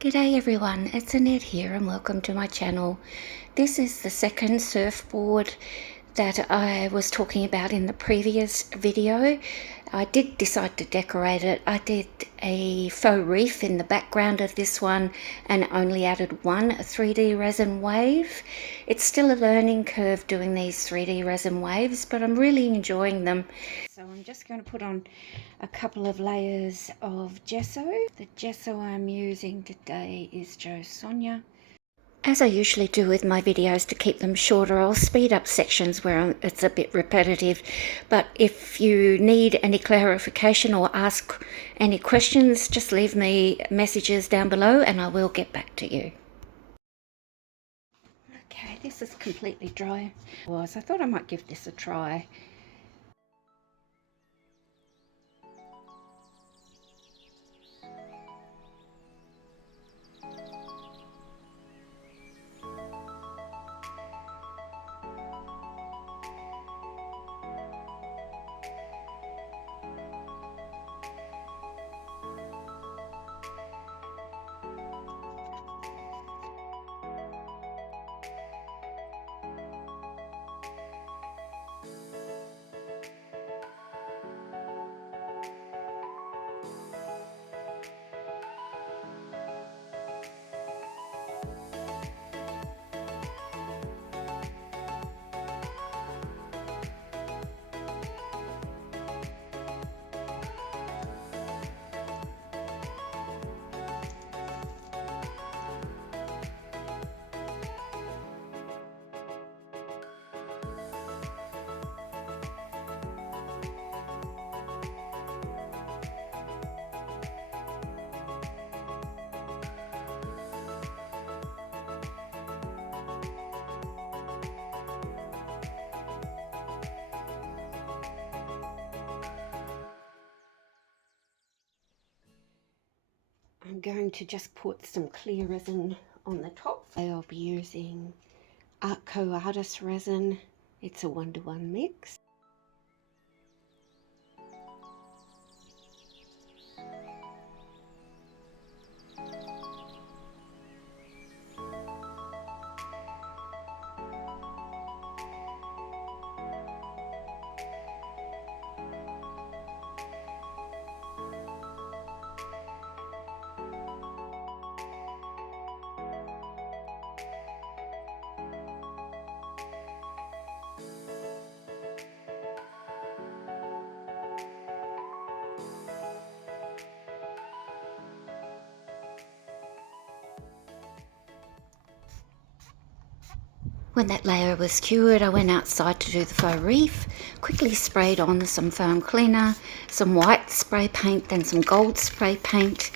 G'day everyone, it's Annette here and welcome to my channel. This is the second surfboard that I was talking about in the previous video. I did decide to decorate it. I did a faux reef in the background of this one and only added one 3D resin wave. It's still a learning curve doing these 3D resin waves, but I'm really enjoying them. So I'm just going to put on a couple of layers of gesso. The gesso I'm using today is Joe Sonia. As I usually do with my videos to keep them shorter, I'll speed up sections where it's a bit repetitive. But if you need any clarification or ask any questions, just leave me messages down below and I will get back to you. Okay, this is completely dry. I thought I might give this a try. I'm going to just put some clear resin on the top. I'll be using Artko artist resin. It's a 1-to-1 mix. When that layer was cured, I went outside to do the faux reef, quickly sprayed on some foam cleaner, some white spray paint, then some gold spray paint,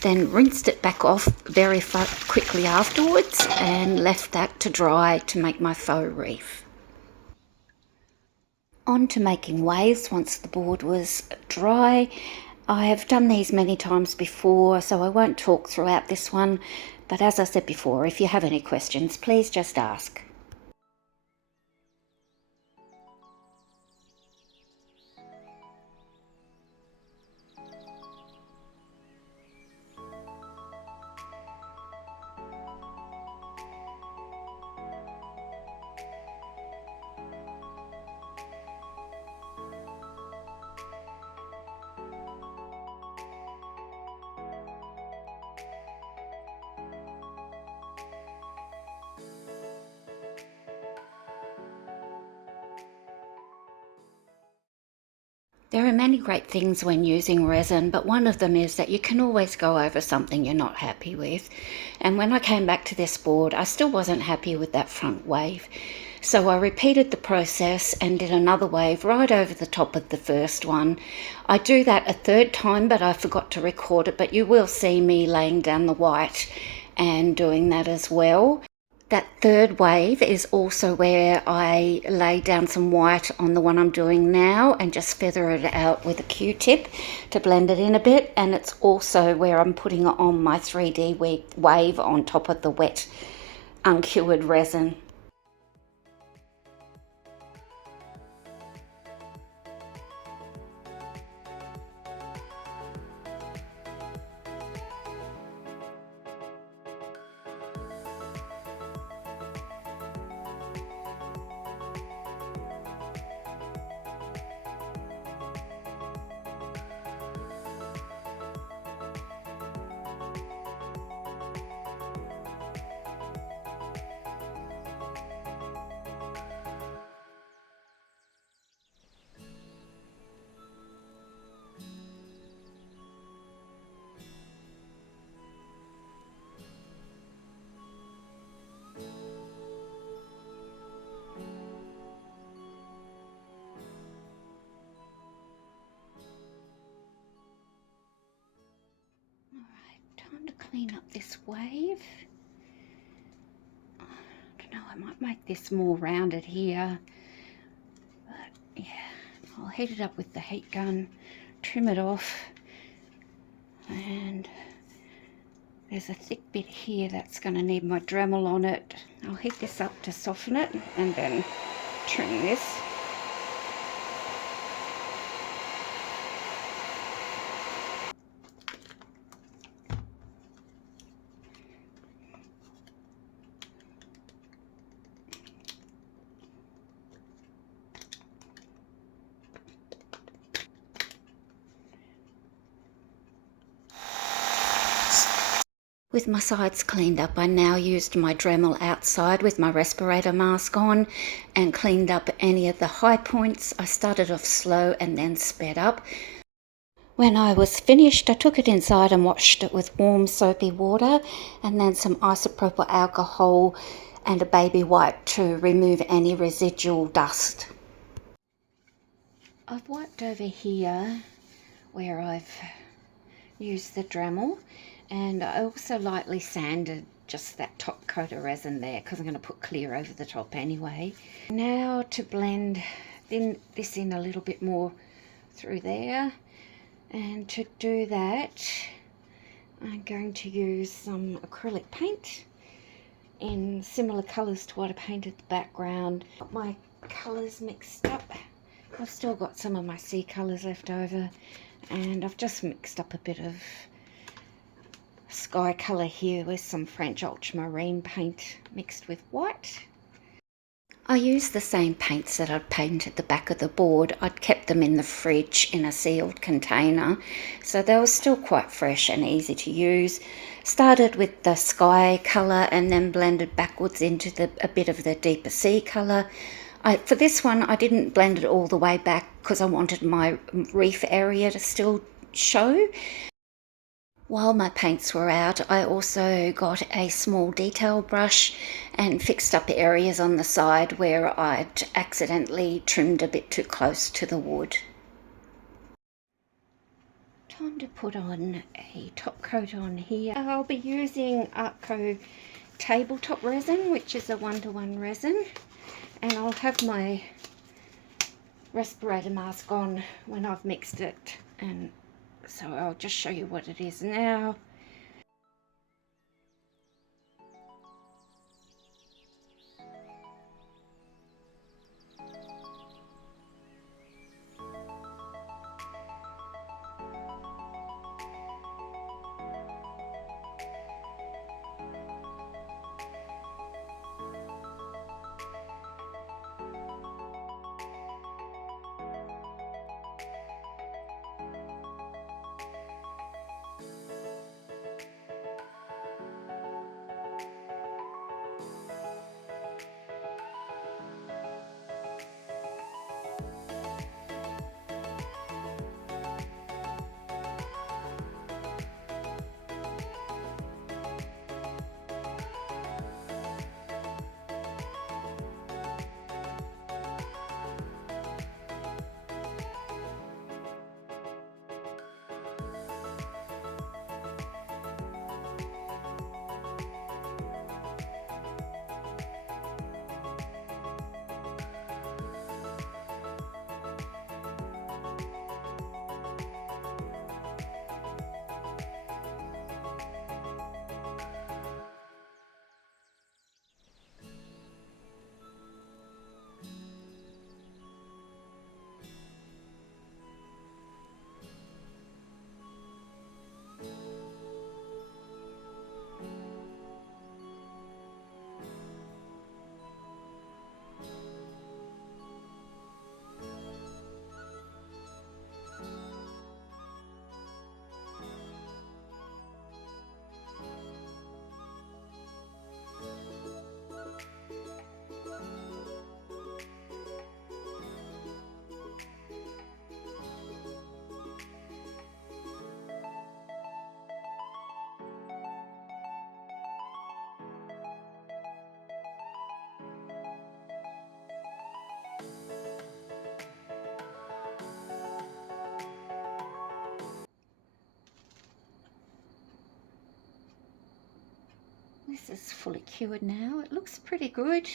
then rinsed it back off very quickly afterwards and left that to dry to make my faux reef. On to making waves once the board was dry. I have done these many times before, so I won't talk throughout this one, but as I said before, if you have any questions, please just ask. There are many great things when using resin, but one of them is that you can always go over something you're not happy with. And when I came back to this board, I still wasn't happy with that front wave. So I repeated the process and did another wave right over the top of the first one. I do that a third time, but I forgot to record it, but you will see me laying down the white and doing that as well. That third wave is also where I lay down some white on the one I'm doing now and just feather it out with a Q-tip to blend it in a bit. And it's also where I'm putting on my 3D wave on top of the wet uncured resin. clean up this wave. I don't know, I might make this more rounded here, but yeah, I'll heat it up with the heat gun, trim it off, and there's a thick bit here that's going to need my Dremel on it. I'll heat this up to soften it and then trim this. With my sides cleaned up, I now used my Dremel outside with my respirator mask on and cleaned up any of the high points. I started off slow and then sped up. When I was finished, I took it inside and washed it with warm soapy water and then some isopropyl alcohol and a baby wipe to remove any residual dust. I've wiped over here where I've used the Dremel, and I also lightly sanded just that top coat of resin there because I'm going to put clear over the top anyway. Now to blend this in a little bit more through there, and to do that I'm going to use some acrylic paint in similar colours to what I painted the background. Got my colours mixed up. I've still got some of my sea colours left over, and I've just mixed up a bit of sky colour here with some French ultramarine paint mixed with white. I used the same paints that I'd painted the back of the board. I'd kept them in the fridge in a sealed container, so they were still quite fresh and easy to use. Started with the sky colour and then blended backwards into a bit of the deeper sea colour. For this one I didn't blend it all the way back because I wanted my reef area to still show. While my paints were out, I also got a small detail brush and fixed up areas on the side where I'd accidentally trimmed a bit too close to the wood. Time to put on a top coat on here. I'll be using Artko Tabletop resin, which is a 1-to-1 resin, and I'll have my respirator mask on when I've mixed it, and so I'll just show you what it is now. This is fully cured now. It looks pretty good.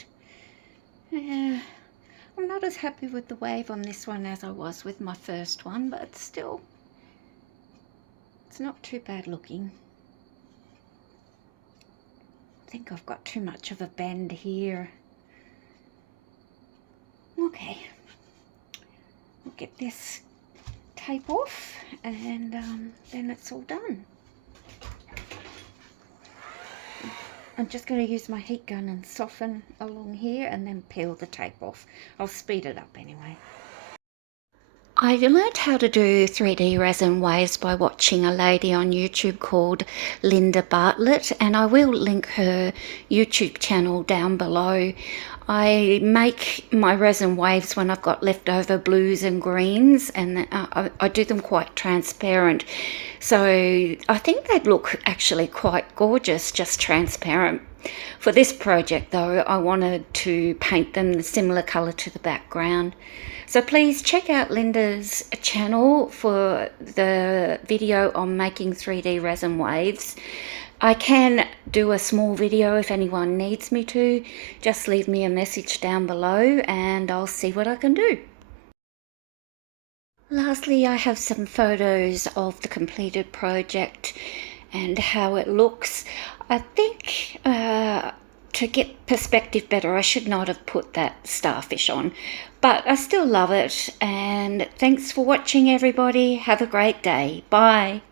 Yeah, I'm not as happy with the wave on this one as I was with my first one, but still, it's not too bad looking. I think I've got too much of a bend here. Okay, we'll get this tape off and then it's all done. I'm just going to use my heat gun and soften along here and then peel the tape off. I'll speed it up anyway. I learned how to do 3D resin waves by watching a lady on YouTube called Linda Bartlett, and I will link her YouTube channel down below. I make my resin waves when I've got leftover blues and greens, and I do them quite transparent. So I think they'd look actually quite gorgeous, just transparent. For this project though, I wanted to paint them the similar colour to the background. So please check out Linda's channel for the video on making 3D resin waves. I can do a small video if anyone needs me to. Just leave me a message down below and I'll see what I can do. Lastly, I have some photos of the completed project and how it looks. I think to get perspective better, I should not have put that starfish on, but I still love it. And thanks for watching, everybody. Have a great day. Bye.